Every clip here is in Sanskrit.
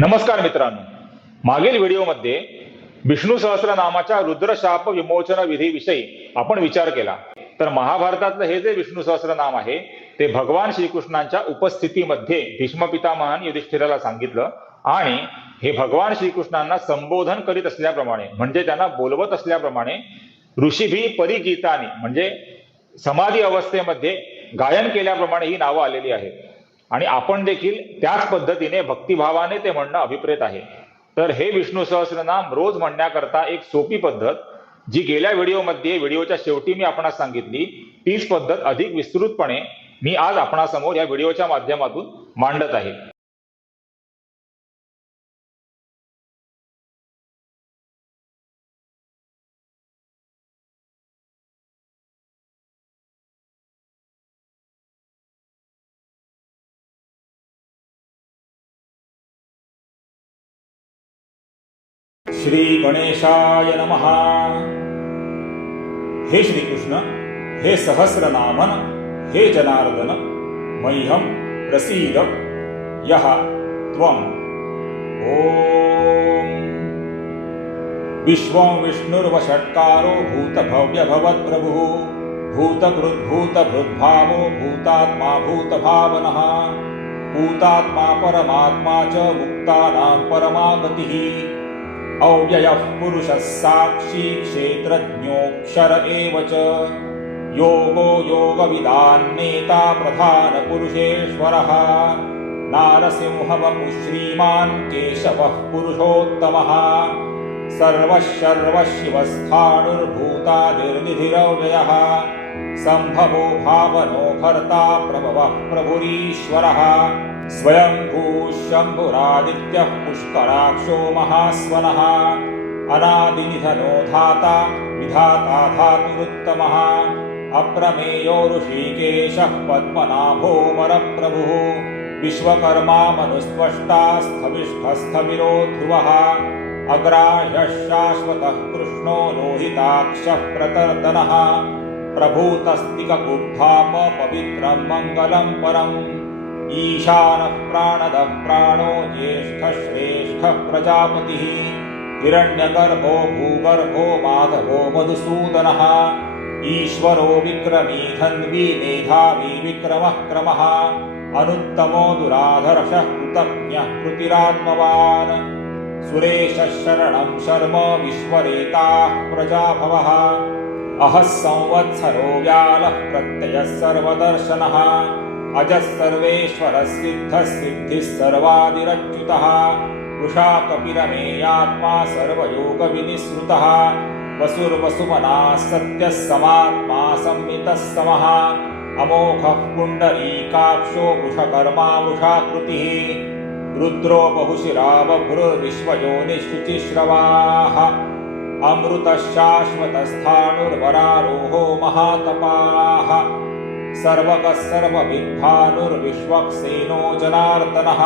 नमस्कार मित्रांनो, मागील व्हिडिओमध्ये विष्णू सहस्रनामाच्या रुद्रशाप विमोचन विधीविषयी आपण विचार केला। तर महाभारतातलं हे जे विष्णू सहस्रनाम आहे ते भगवान श्रीकृष्णांच्या उपस्थितीमध्ये भीष्म पितामहांनी युधिष्ठिराला सांगितलं आणि हे भगवान श्रीकृष्णांना संबोधन करीत असल्याप्रमाणे म्हणजे त्यांना बोलवत असल्याप्रमाणे ऋषीभी परिगीतानी म्हणजे समाधी अवस्थेमध्ये गायन केल्याप्रमाणे ही नावं आलेली आहेत आणि आपण देखील त्याच पद्धतीने भक्तिभावाने ते म्हणणं अभिप्रेत आहे। तर हे विष्णू सहस्रनाम रोज म्हणण्याकरता एक सोपी पद्धत जी गेल्या व्हिडिओच्या शेवटी मी आपणास सांगितली तीच पद्धत अधिक विस्तृतपणे मी आज आपणासमोर या व्हिडिओच्या माध्यमातून मांडत आहे। श्री गणेशाय नमः। हे श्रीकृष्ण, हे सहस्रनामन, हे जनार्दन, मह्यम प्रसीद यः त्वम्। ओम विश्वं विष्णुर्वषट्कारो भूतभव्य भवत्प्रभुः भूतकृद्भूतभृद्भावो भूतात्मा भूतभावनः भूतात्मा परमात्मा च मुक्तानां परमा गतिः अव्ययः पुरुषः साक्षी क्षेत्रज्ञोऽक्षर एव च योगो योगविदान्नेता प्रधानपुरुषेश्वरः नारसिंहवपुः श्रीमान् केशवः पुरुषोत्तमः सर्वशर्वशिवस्थाणुर्भूतादिर्निधिरव्ययः सम्भवो भावनो भर्ता प्रभवः प्रभुरीश्वरः स्वयंभू शम्भुरादित्यः पुष्कराक्षो महास्वनः अनादिनिधनो धाता विधाता धातुरुत्तमः अप्रमेयो ऋषिकेशः पद्मनाभोऽमरप्रभुः विश्वकर्मा मनुस्त्वष्टा स्थविष्ठस्थविरो ध्रुवः अग्राह्यः शाश्वतः कृष्णो लोहिताक्षः प्रतर्दनः प्रभूतस्तिककुब्धाम पवित्रं मङ्गलं परम् ईशानः प्राणदः प्राणो ज्येष्ठः श्रेष्ठः प्रजापतिः हिरण्यगर्भो भूगर्भो माधवो मधुसूदनः ईश्वरो विक्रमी धन्वी मेधावी विक्रमः क्रमः अनुत्तमो दुराधर्षः कृतज्ञः कृतिरात्मवान् सुरेशः शरणं शर्म विश्वरेताः प्रजाभवः अहः संवत्सरो व्यालः प्रत्ययः सर्वदर्शनः अजः सर्वेश्वरः सिद्धः सिद्धिः सर्वादिरच्युतः वृषा कपिरमेयात्मा सर्वयोगविनिसृतः वसुर्वसुमनाः सत्यः समात्मा संमितः समः अमोघः पुण्डरीकाक्षो वृषकर्मा वृषाकृतिः रुद्रो बहुशिरा बभ्रुर्विश्वयोनिशुचिश्रवाः अमृतः शाश्वतस्थाणुर्वरारोहो महातपाः सर्वगः सर्वविद्भानुर्विश्वक्सेनो जनार्दनः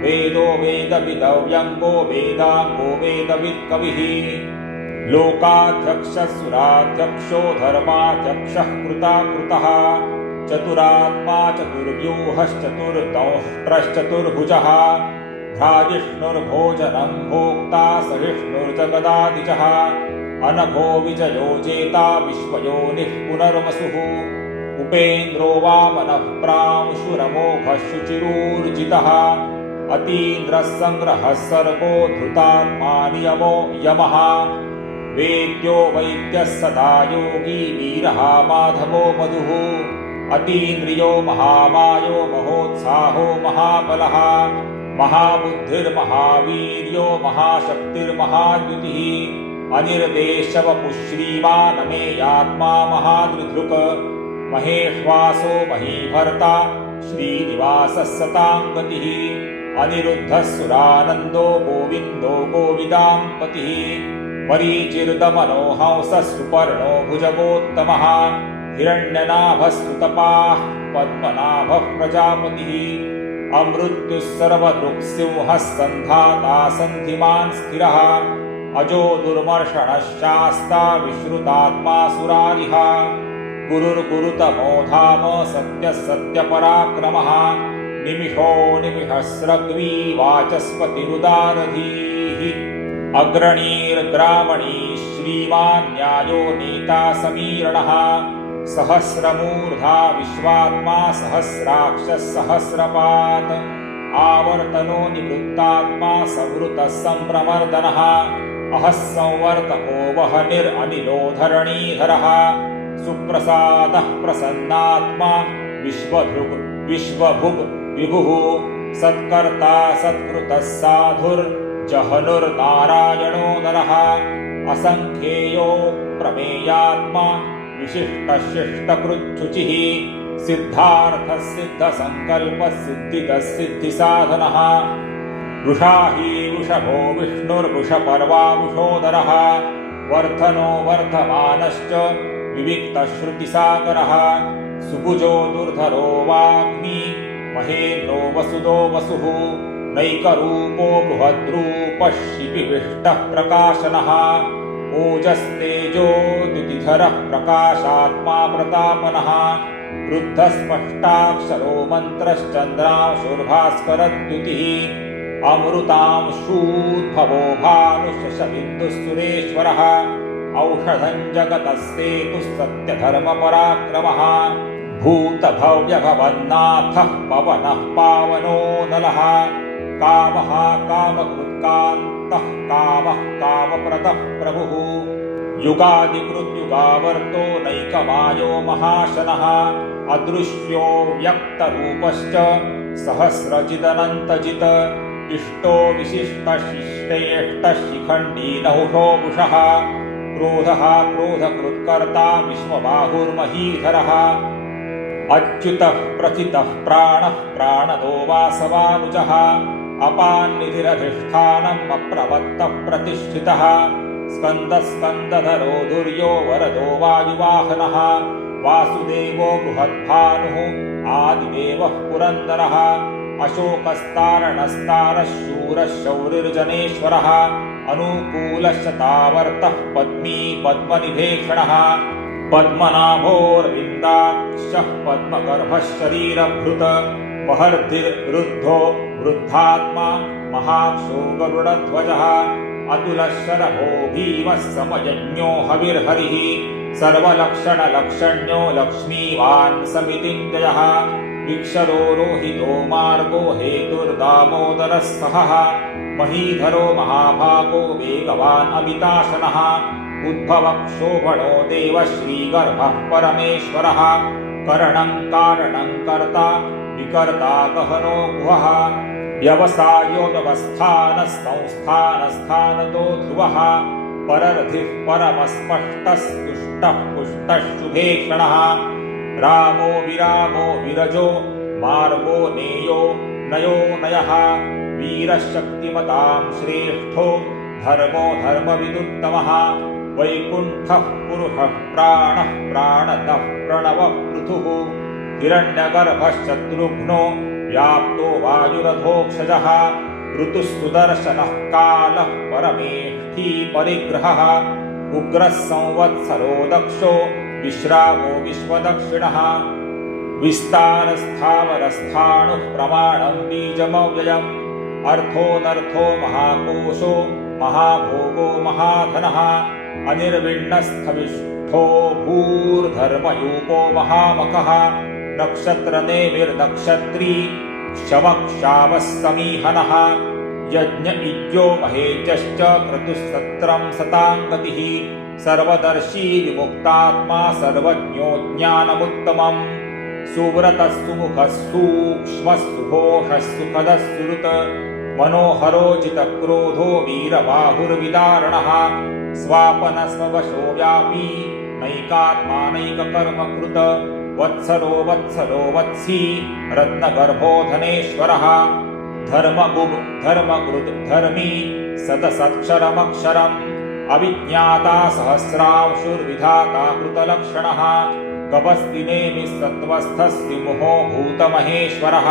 वेदो वेदविदव्यङ्गो वेदाङ्गो वेदवित्कविः लोकाध्यक्षः सुराध्यक्षो धर्माध्यक्षः कृताकृतः चतुरात्मा चतुर्व्यूहश्चतुर्दंष्ट्रश्चतुर्भुजः भ्राजिष्णुर्भोजनं भोक्ता सहिष्णुर्जगदादिजः अनघो विजयो जेता विश्वयोनिः पुनर्वसुः उपेन्द्रो वामनः प्रांशुरमोघः शुचिरूर्जितः अतीन्द्रः सङ्ग्रहः सर्गो धृतात्मा नियमो यमः वेद्यो वैद्यः सदा योगी वीरः माधवो मधुः अतीन्द्रियो महामायो महोत्साहो महाबलः महाबुद्धिर्महावीर्यो महाशक्तिर्महाद्युतिः अनिर्देशवपुः श्रीमानमेयात्मा महादृधृक् महेश्वासो महीभर्ता श्रीनिवासः सताङ्गतिः अनिरुद्धः सुरानन्दो गोविन्दो गोविदाम्पतिः मरीचिर्दमनो हंसः सुपर्णो भुजगोत्तमः हिरण्यनाभः सुतपाः पद्मनाभः प्रजापतिः अमृत्युः सर्वदृक्सिंहः सन्धाता सन्धिमान् स्थिरः अजो दुर्मर्षणः शास्ता विश्रुतात्मा सुरारिः गुरुर्गुरुतमो धाम सत्यः सत्यपराक्रमः निमिषो निमिषस्रग्वी वाचस्पतिरुदारधीः अग्रणीर्ग्रामणी श्रीमान् न्यायो नेता समीरणः सहस्रमूर्धा विश्वात्मा सहस्राक्षः सहस्रपात् आवर्तनो निवृत्तात्मा संवृतः संप्रमर्दनः अहः संवर्तको वहनिरनिलो धरणीधरः सुप्रसादः प्रसन्नात्मा विश्वभृग् विश्वभुग् विभुः सत्कर्ता सत्कृतः साधुर्जहनुर्नारायणो नरः असंख्येयो प्रमेयात्मा विशिष्टशिष्टकृच्छुचिः सिद्धार्थः सिद्धसङ्कल्पः सिद्धिदः सिद्धिसाधनः वृषा हि वृषभो विष्णुर्वृषपर्वावृषोदरः वर्धनो वर्धमानश्च विविक्तश्रुतिसागरः सुभुजो दुर्धरो वाग्मी महेन्द्रो वसुदो वसुः नैकरूपो बृहद्रूपः शिपिविष्टः प्रकाशनः ओजस्तेजो द्युतिधरः प्रकाशात्मा प्रतापनः वृद्धस्पष्टाक्षरो मन्त्रश्चन्द्रांशुर्भास्करद्युतिः अमृतांशूद्भवो भानुशशबिन्दुः औषधं जगतस्तेतुः सत्यधर्मपराक्रमः भूतभव्यभवन्नाथः पवनः पावनो नलः कामः कामकृत्कान्तः कामः कामप्रदः प्रभुः युगादिकृद्युगावर्तो नैकमायो महाशनः अदृश्यो व्यक्तरूपश्च सहस्रचिदनन्तजित् इष्टो विशिष्टशिष्टेष्टः शिखण्डी नहुषो वृषः क्रोधः क्रोधकृत्कर्ता विश्वबाहुर्महीधरः अच्युतः प्रचितः प्राणः प्राणदो वासवानुजः अपान्निधिरधिष्ठानम् अप्रवत्तः प्रतिष्ठितः स्कन्दस्कन्दधरो दुर्यो वरदो वायुवाहनः वासुदेवो बृहद्भानुः आदिदेवः पुरन्दरः अशोकस्तारणस्तारः शूरः शौरिर्जनेश्वरः अनुकूलशतावर्तः पद्मी पद्मनिभेक्षणः पद्मनाभोर्विन्दाक्षः पद्मगर्भः शरीरभृत महर्धिर्वृद्धो वृद्धात्मा महाक्षो गरुडध्वजः अतुलशरभो भीमः समयज्ञो हविर्हरिः सर्वलक्षणलक्षण्यो लक्ष्मीवान् समितिञ्जयः विक्षरो रोहितो मार्गो हेतुर्दामोदरः सहः महीधरो महाभागो वेगवान् अमिताशनः उद्भवः शोभनो देवः श्रीगर्भः परमेश्वरः करणं कारणं कर्ता विकर्ता गहनो गुहः व्यवसायो व्यवस्थानः संस्थानस्थानतो ध्रुवः पररथिः परमस्पष्टस्तुष्टः पुष्टः शुभेक्षणः रामो विरामो विरजो मार्गो नेयो नयो नयः वीरशक्तिमतां श्रेष्ठो धर्मो धर्मविदुत्तमः वैकुण्ठः पुरुषः प्राणः प्राणदः प्रणवः पृथुः हिरण्यगर्भश्शत्रुघ्नो व्याप्तो वायुरथोक्षजः ऋतुस्सुदर्शनः कालः परमेष्ठी परिग्रहः उग्रः संवत्सरो दक्षो विश्रावो विश्वदक्षिणः विस्तारस्थावरस्थाणुः प्रमाणं बीजमव्ययम् अर्थोऽनर्थो महाकोशो महाभोगो महाधनः अनिर्विण्णस्थविष्ठो भूर्धर्मयूपो महामखः नक्षत्रनेमिर्नक्षत्री शमक्षावः समीहनः यज्ञ इज्यो महेजश्च क्रतुस्सत्रं सताङ्गतिः सर्वदर्शी विमुक्तात्मा सर्वज्ञो ज्ञानमुत्तमम् सुव्रतः सुमुखः सूक्ष्मः सुघोषः सुखदः सुहृत् मनोहरोजितक्रोधो वीरबाहुर्विदारणः स्वापनस्ववशो व्यापी नैकात्मानैककर्मकृत वत्सलो वत्सलो वत्सी रत्नगर्भो धनेश्वरः धर्मगुग् धर्मकृत् धर्मी सतसत्क्षरमक्षरम् अविज्ञाता सहस्रांशुर्विधाता कृतलक्षणः कपस्तिनेमिः सत्त्वस्थः सिंहो भूतमहेश्वरः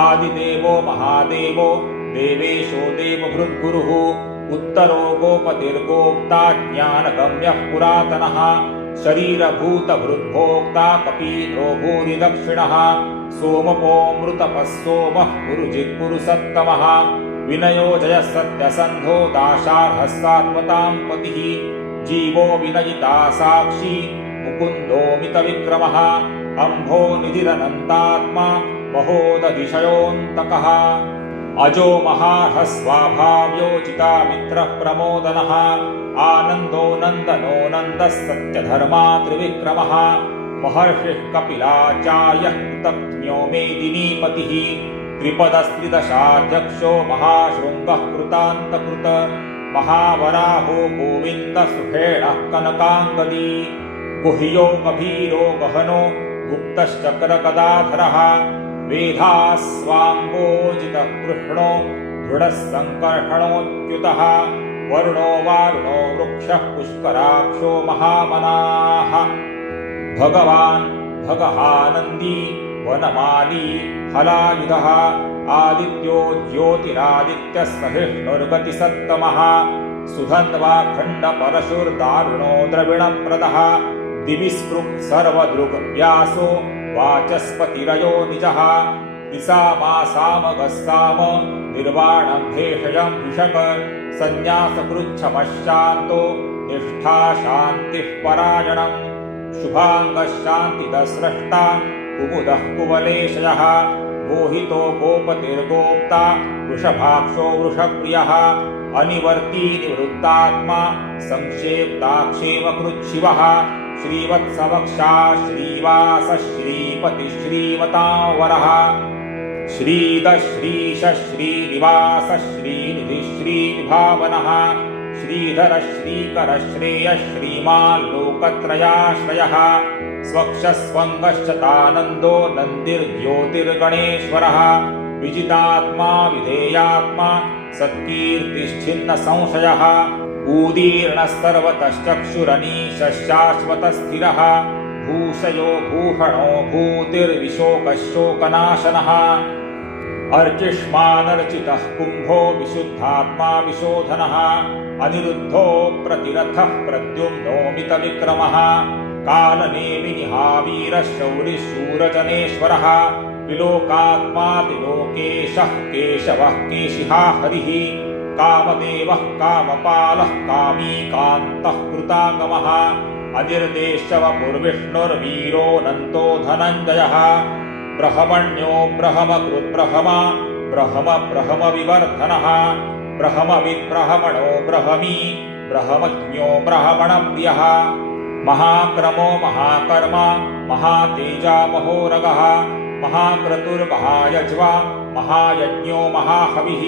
आदिदेवो महादेवो देवेशो देवभृद्गुरुः उत्तरो गोपतिर्गोप्ता ज्ञानगम्यः पुरातनः शरीरभूतभृद्भोक्ता कपीन्द्रो भूरिदक्षिणः सोमपोऽमृतपः सोमः पुरुजित्पुरुषत्तमः विनयो जयः सत्यसन्धो दाशार्हः सात्वतां पतिः जीवो विनयिता साक्षी मुकुन्दोऽमितविक्रमः अम्भो निधिरनन्तात्मा महोदधिशयोऽन्तकः अजो महार्हः स्वाभाव्योचिता मित्रः प्रमोदनः आनन्दो नन्दनो नन्दः सत्यधर्मा त्रिविक्रमः महर्षिः कपिलाचार्यः कृतज्ञो मेदिनीपतिः त्रिपदस्त्रिदशाध्यक्षो महाशृङ्गः कृतान्तकृत महावराहो गोविन्दसुषेणः कनकाङ्गदी गुह्यो गभीरो गहनो गुप्तश्चक्रगदाधरः वेधास्वाङ्गोजितः कृष्णो दृढः सङ्कर्षणोच्युतः वरुणो वारुणो वृक्षः पुष्कराक्षो महामनाः भगवान् भगहानन्दी वनमाली हलायुधः आदित्यो ज्योतिरादित्यः सहिष्णुर्गतिसत्तमः सुधन्वाखण्डपरशुर्दारुणो द्रविणप्रदः दिविस्पृक् सर्वदृक् व्यासो वाचस्पतिरयो निजः त्रिसामासामगः साम निर्वाणं भेषजं विशक सन्न्यासकृच्छमशान्तो निष्ठा शान्तिः परायणम् शुभाङ्गः शान्तिदस्रष्टा कुमुदः कुवलेशयः मोहितो गोपतिर्गोप्ता वृषभाक्षो वृषप्रियः अनिवर्ती निवृत्तात्मा संक्षेप्ताक्षेमकृच्छिवः श्रीवत्सवक्षा श्रीवास श्रीपति श्रीमतावरः श्रीदश्रीश श्रीनिवास श्रीनिधि श्रीविभावनः श्रीधर श्रीकर श्रेय श्रीमान् लोकत्रयाश्रयः स्वक्षस्वङ्गश्चतानन्दो नन्दिर्ज्योतिर्गणेश्वरः विजितात्मा विधेयात्मा सत्कीर्तिश्छिन्न संशयः उदीर्णः सर्वतश्चक्षुरनीशः शाश्वतस्थिरः भूषयो भूषणो भूतिर्विशोकशोकनाशनः अर्चिष्मानर्चितः कुम्भो विशुद्धात्मा विशोधनः अनिरुद्धो प्रतिरथः प्रद्युम्नोमितविक्रमः कालनेमिनिहावीरः शौरिशूरजनेश्वरः विलोकात्मा विलोकेशः केशवः केशिहा हरिः कामदेवः कामपालः कामीकान्तः कृतागमः अनिर्देशवपुर्विष्णुर्वीरोऽनन्तो धनञ्जयः ब्रह्मण्यो ब्रह्मकृद्ब्रह्मा ब्रह्मविवर्धनः ब्रह्मविद्ब्रह्मणो ब्रह्मी ब्रह्मज्ञो ब्रह्मणप्रियः महाक्रमो महाकर्मा महातेजा महोरगः महाक्रतुर्महायज्वा महायज्ञो महाहविः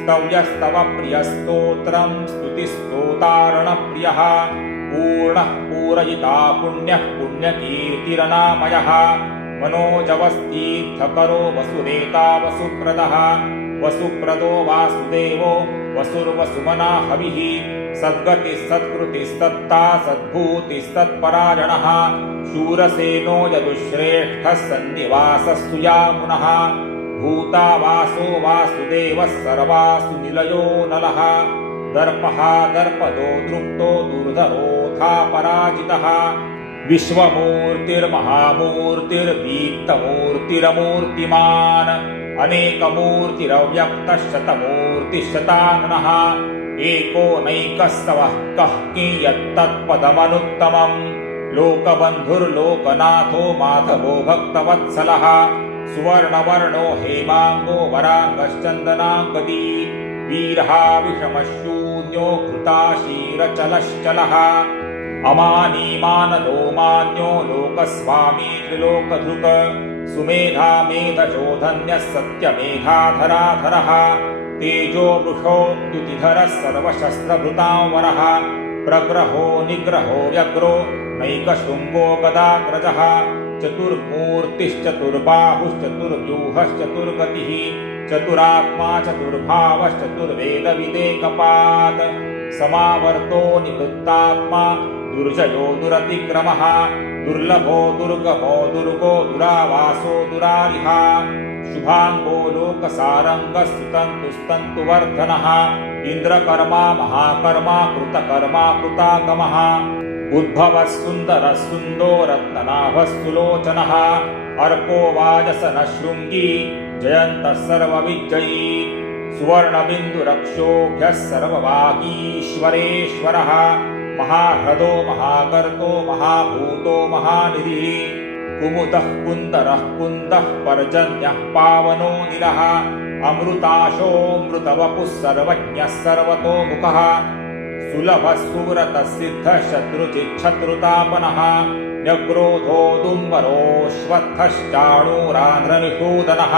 स्तव्यस्तवप्रियस्तोत्रं स्तुतिस्तोतारणप्रियः पूर्णः पूरयिता पुण्यः पुण्यकीर्तिरनामयः मनोजवस्तीर्थकरो वसुदेता वसुप्रदः वसुप्रदो वासुदेवो वसुर्वसुमना हविः सद्गतिस्सत्कृतिस्तत्ता सद्भूतिस्तत्परायणः शूरसेनो यदुश्रेष्ठः सन्निवासस्तु यामुनः भूतावासो वासुदेवः सर्वासु निलयो नलः दर्पः दर्पदो दृप्तो दुर्धरोऽथा पराजितः विश्वमूर्तिर्महामूर्तिर्दीप्तमूर्तिरमूर्तिमान् अनेकमूर्तिरव्यक्तः शतमूर्तिशताननः एकोनैकः सवः कः कियत्तत्पदमनुत्तमम् लोकबन्धुर्लोकनाथो माधवो भक्तवत्सलः सुवर्णवर्णो हेमाङ्गो वराङ्गश्चन्दनाङ्गदी वीरः विषमशून्यो घृताशीरचलश्चलः अमानीमानदो मान्यो लोकस्वामी त्रिलोकधृक् सुमेधा मेधशोधन्यः सत्यमेधाधराधरः तेजो वृषो द्युतिधरः सर्वशस्त्रभृतांवरः प्रग्रहो निग्रहो व्यग्रो नैकशृङ्गो गदाग्रजः चतुर्मूर्तिश्चतुर्बाहुश्चतुर्व्यूहश्चतुर्गतिः चतुरात्मा चतुर्भावश्चतुर्वेदविदेकपात् समावर्तो निवृत्तात्मा दुर्जयो दुरतिक्रमः दुर्लभो दुर्गमो दुर्गो दुरावासो दुरारिः शुभाङ्गो लोकसारङ्गस्तुतन्तुस्तन्तुवर्धनः इन्द्रकर्मा महाकर्मा कृतकर्मा कृतागमः उद्भवः सुन्दरः सुन्दो रत्ननाभः सुलोचनः अर्को वाजसनः शृङ्गी जयन्तः सर्वविजयी सुवर्णबिन्दुरक्षोभ्यः सर्ववागीश्वरेश्वरः महाह्रदो महाकर्तो महाभूतो महानिधिः कुमुदः कुन्दरः कुन्दः पर्जन्यः पावनो निरः अमृताशोऽमृतवपुः सर्वज्ञः सर्वतोमुखः सुलभः सुव्रतः सिद्धः शत्रुचिच्छत्रुतापनः न्यग्रोधोदुम्बरोऽश्वत्थश्चाणूरान्ध्रनिषूदनः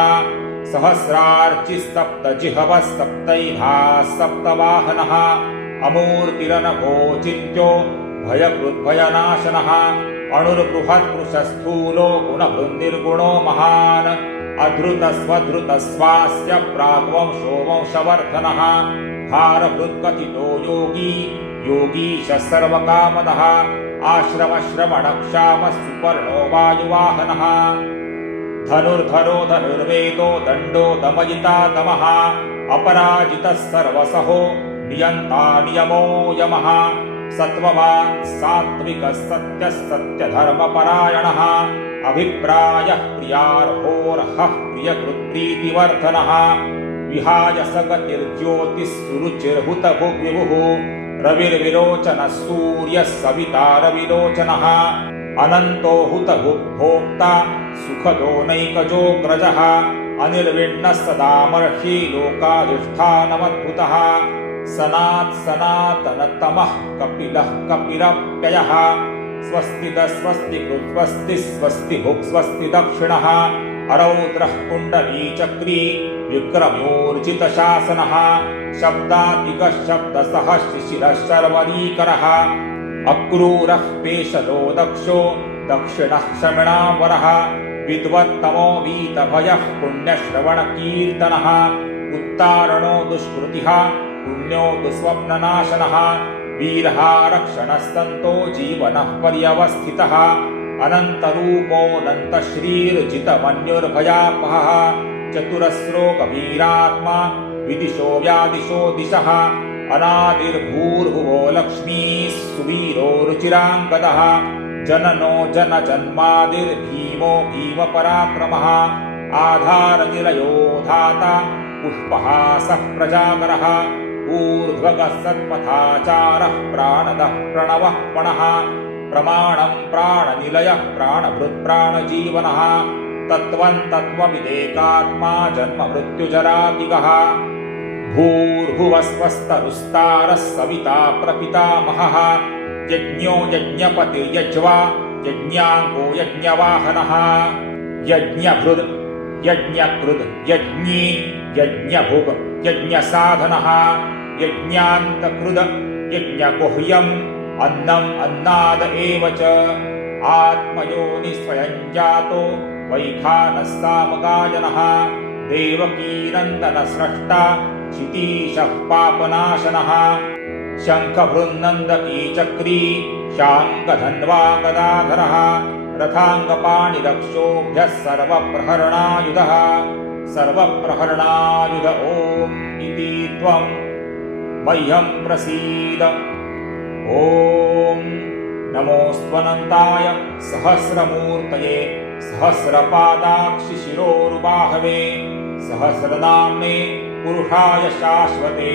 सहस्रार्चिः सप्तजिह्वः सप्तैभाः सप्तवाहनः अमूर्तिरनघोचिन्त्यो भयकृद्भयनाशनः अणुर्बृहत्कृशस्थूलो गुणभृन्निर्गुणो महान् अधृतस्वधृतस्वास्य प्राग्वंशो वंशवर्धनः भारभृत्कथितो योगी योगीशः सर्वकामदः आश्रमश्रवणक्षामः सुपर्णो वायुवाहनः धनुर्धरो धनुर्वेदो दण्डो दमयिता दमः अपराजितः सर्वसहो नियन्ता नियमो यमः सत्त्ववान् सात्विकः सत्यः सत्यधर्मपरायणः अभिप्रायः प्रियार्होर्हः प्रियकृत्प्रीतिवर्धनः विहाय सगतिर्ज्योतिः सुरुचिर्हुतभुग्विभुः रविर्विरोचनः सूर्यः सविता रविलोचनः अनन्तो हुतभुग्भोक्ता सुखदो नैकजोऽग्रजः अनिर्विण्णः सदामर्षि लोकाधिष्ठानमद्भुतः सनातनतमः कपिलः कपिरप्ययः स्वस्तिदस्वस्तिकृत् स्वस्तिः स्वस्तिभुक् स्वस्ति दक्षिणः अरौद्रः कुण्डलीचक्री विक्रम्योर्जितशासनः शब्दातिकः शब्दसः शिशिरः शर्वरीकरः अक्रूरः पेशलो दक्षो दक्षिणः शमिणावरः विद्वत्तमो वीतभयः पुण्यश्रवणकीर्तनः उत्तारणो दुष्कृतिः पुण्यो दुःस्वप्ननाशनः वीरः रक्षणः सन्तो जीवनः पर्यवस्थितः अनन्तरूपोऽनन्तश्रीर्जितमन्युर्भयापहः चतुरस्रो गभीरात्मा विदिशो व्यादिशो दिशः अनादिर्भूर्भुवो लक्ष्मीः सुवीरो रुचिराङ्गदः जननो जनजन्मादिर्भीमो भीमपराक्रमः आधारनिलयो धाता पुष्पहासः प्रजाकरः ऊर्ध्वगः सत्पथाचारः प्राणदः प्रणवः पणः प्रमाणं प्राणनिलयः प्राणभृत्प्राणजीवनः तत्त्वं तत्त्वविदेकात्मा जन्ममृत्युजरातिगः भूर्भुवस्वस्तरुस्तारः सविता प्रपितामहः यज्ञो यज्ञपतिर्यज्वा यज्ञाङ्गो यज्ञवाहनः यज्ञभृद् यज्ञकृद् यज्ञी यज्ञभुग् यज्ञसाधनः यज्ञान्तकृद यज्ञगुह्यम् अन्नम् अन्नाद एव च आत्मयोनि स्वयं जातो वैखानः सामगायनः देवकीनन्दनस्रष्टा क्षितीशः पापनाशनः शङ्खभृन्नन्दकी चक्री शाङ्गधन्वा गदाधरः रथाङ्गपाणिरक्षोभ्यः सर्वप्रहरणायुधः सर्वप्रहरणायुध ॐ इति त्वं मह्यं प्रसीद ॐ नमोऽस्त्वनन्ताय सहस्रमूर्तये सहस्रपादाक्षिशिरोरुबाहवे सहस्रनाम्ने पुरुषाय शाश्वते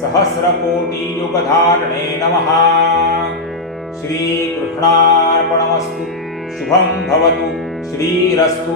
सहस्रकोटियुगधारिणे नमः। श्रीकृष्णार्पणमस्तु। शुभं भवतु। श्रीरस्तु।